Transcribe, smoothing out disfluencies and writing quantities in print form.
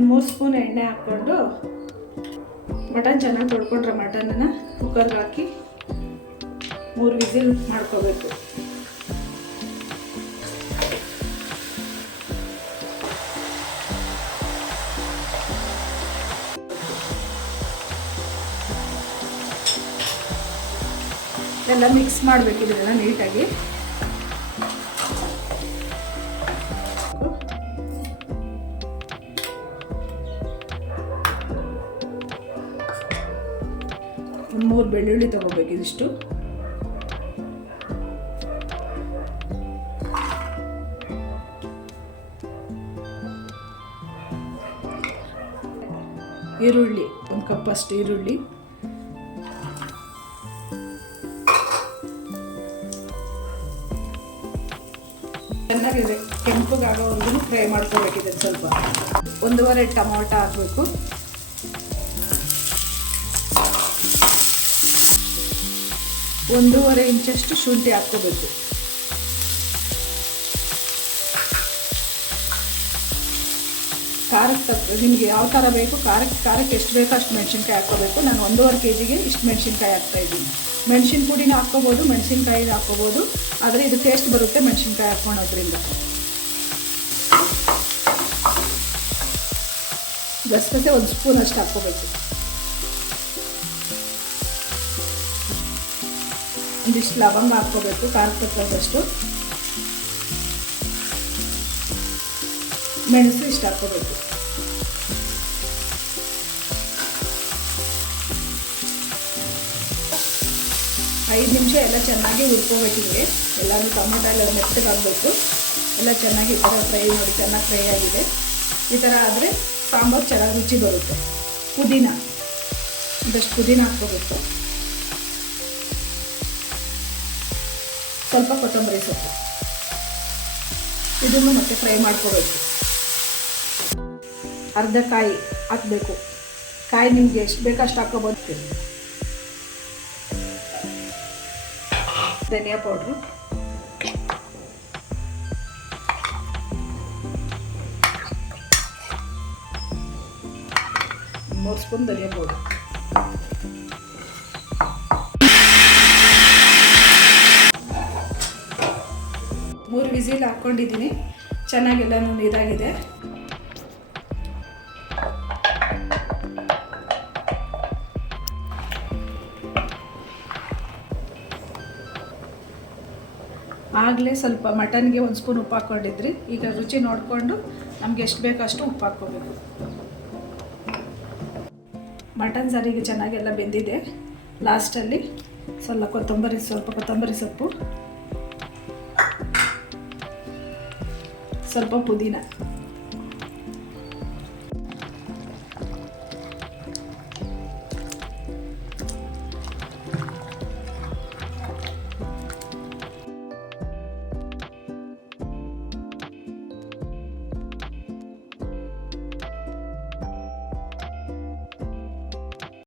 ಒಂದು 3 ಸ್ಪೂನ್ ಎಣ್ಣೆ ಹಾಕ್ಕೊಂಡು ಮಟನ್ ಚೆನ್ನಾಗಿ ತೊಳ್ಕೊಂಡ್ರೆ ಮಟನನ್ನು ಕುಕ್ಕರ್ಗೆ ಹಾಕಿ 3 ವಿಸಿಲ್ ಮಾಡ್ಕೋಬೇಕು. ಎಲ್ಲ ಮಿಕ್ಸ್ ಮಾಡಬೇಕು ಇದನ್ನೆಲ್ಲ ನೀಟಾಗಿ. ಒಂದು 3 ಬೆಳ್ಳುಳ್ಳಿ ತಗೋಬೇಕು ಇದಿಷ್ಟು. ಈರುಳ್ಳಿ 1 ಕಪ್ ಅಷ್ಟು ಈರುಳ್ಳಿ. ಚೆನ್ನಾಗಿ ಕೆಂಪಗಾಗೋವರೆಗೂ ಫ್ರೈ ಮಾಡ್ಕೋಬೇಕಿದೆ. ಸ್ವಲ್ಪ 1.5 ಟೊಮೊಟೊ ಹಾಕಬೇಕು. 1.5 ಇಂಚಷ್ಟು ಶುಂಠಿ ಹಾಕ್ಕೋಬೇಕು. ಖಾರಕ್ಕೆ ನಿಮಗೆ ಯಾವ ಥರ ಬೇಕು, ಖಾರಕ್ಕೆ ಎಷ್ಟು ಬೇಕೋ ಅಷ್ಟು ಮೆಣಸಿನ್ಕಾಯಿ ಹಾಕ್ಕೋಬೇಕು. ನಾನು 1.5 kgಗೆ ಇಷ್ಟು ಮೆಣಸಿನ್ಕಾಯಿ ಹಾಕ್ತಾಯಿದ್ದೀನಿ. ಮೆಣಸಿನ ಪುಡಿನ ಹಾಕ್ಕೋಬೋದು, ಮೆಣಸಿನ್ಕಾಯಿನ ಹಾಕ್ಕೋಬೋದು, ಆದರೆ ಇದು ಟೇಸ್ಟ್ ಬರುತ್ತೆ ಮೆಣಸಿನ್ಕಾಯಿ ಹಾಕ್ಕೊಳೋದ್ರಿಂದ. ಗಸಗಸೆ 1 ಸ್ಪೂನ್ ಅಷ್ಟು ಹಾಕ್ಕೋಬೇಕು. ಒಂದಿಷ್ಟು ಲವಂಗ ಹಾಕ್ಕೋಬೇಕು, ಖಾರಕ್ಕೆ ತಕ್ಕಷ್ಟು. ಮೆಣಸು ಇಷ್ಟು ಹಾಕ್ಕೋಬೇಕು. ಐದು ನಿಮಿಷ ಎಲ್ಲ ಚೆನ್ನಾಗಿ ಹುರ್ಕೋಬೇಕಿದೆ. ಎಲ್ಲನೂ ಟೊಮೊಟೊ ಎಲ್ಲ ಮೆತ್ತಗಾಗಬೇಕು. ಎಲ್ಲ ಚೆನ್ನಾಗಿ ಈ ಥರ ಫ್ರೈ ಮಾಡಿ, ಚೆನ್ನಾಗಿ ಫ್ರೈ ಆಗಿದೆ. ಈ ಥರ ಆದರೆ ಸಾಂಬಾರು ಚೆನ್ನಾಗಿ ರುಚಿ ಬರುತ್ತೆ. ಪುದೀನ ಒಂದಷ್ಟು ಪುದೀನ ಹಾಕ್ಕೋಬೇಕು. ಸ್ವಲ್ಪ ಕೊತ್ತಂಬರಿ ಸೊಪ್ಪು, ಇದನ್ನು ಮತ್ತೆ ಫ್ರೈ ಮಾಡ್ಕೋಬೇಕು. ಅರ್ಧ ಕಾಯಿ ಹಾಕಬೇಕು. ಕಾಯಿ ನಿಮಗೆ ಎಷ್ಟು ಬೇಕೋ ಅಷ್ಟು ಹಾಕ್ಕೋಬೋದು. ಧನಿಯಾ ಪೌಡ್ರು, ಮೂರು ಸ್ಪೂನ್ ಧನಿಯಾ ಪೌಡ್ರು. ಮೂರು ವಿಸಿಲ್ ಹಾಕ್ಕೊಂಡಿದ್ದೀನಿ. ಚೆನ್ನಾಗೆಲ್ಲನೂ ಇದಾಗಿದೆ. ಆಗಲೇ ಸ್ವಲ್ಪ ಮಟನ್ಗೆ 1 ಸ್ಪೂನ್ ಉಪ್ಪು ಹಾಕ್ಕೊಂಡಿದ್ರಿ. ಈಗ ರುಚಿ ನೋಡಿಕೊಂಡು ನಮಗೆ ಎಷ್ಟು ಬೇಕೋ ಅಷ್ಟು ಉಪ್ಪು ಹಾಕ್ಕೋಬೇಕು. ಮಟನ್ ಸಾರಿಗೆ ಚೆನ್ನಾಗೆಲ್ಲ ಬೆಂದಿದೆ. ಲಾಸ್ಟಲ್ಲಿ ಸ್ವಲ್ಪ ಕೊತ್ತಂಬರಿ ಸೊಪ್ಪು, ಸ್ವಲ್ಪ ಪುದೀನ.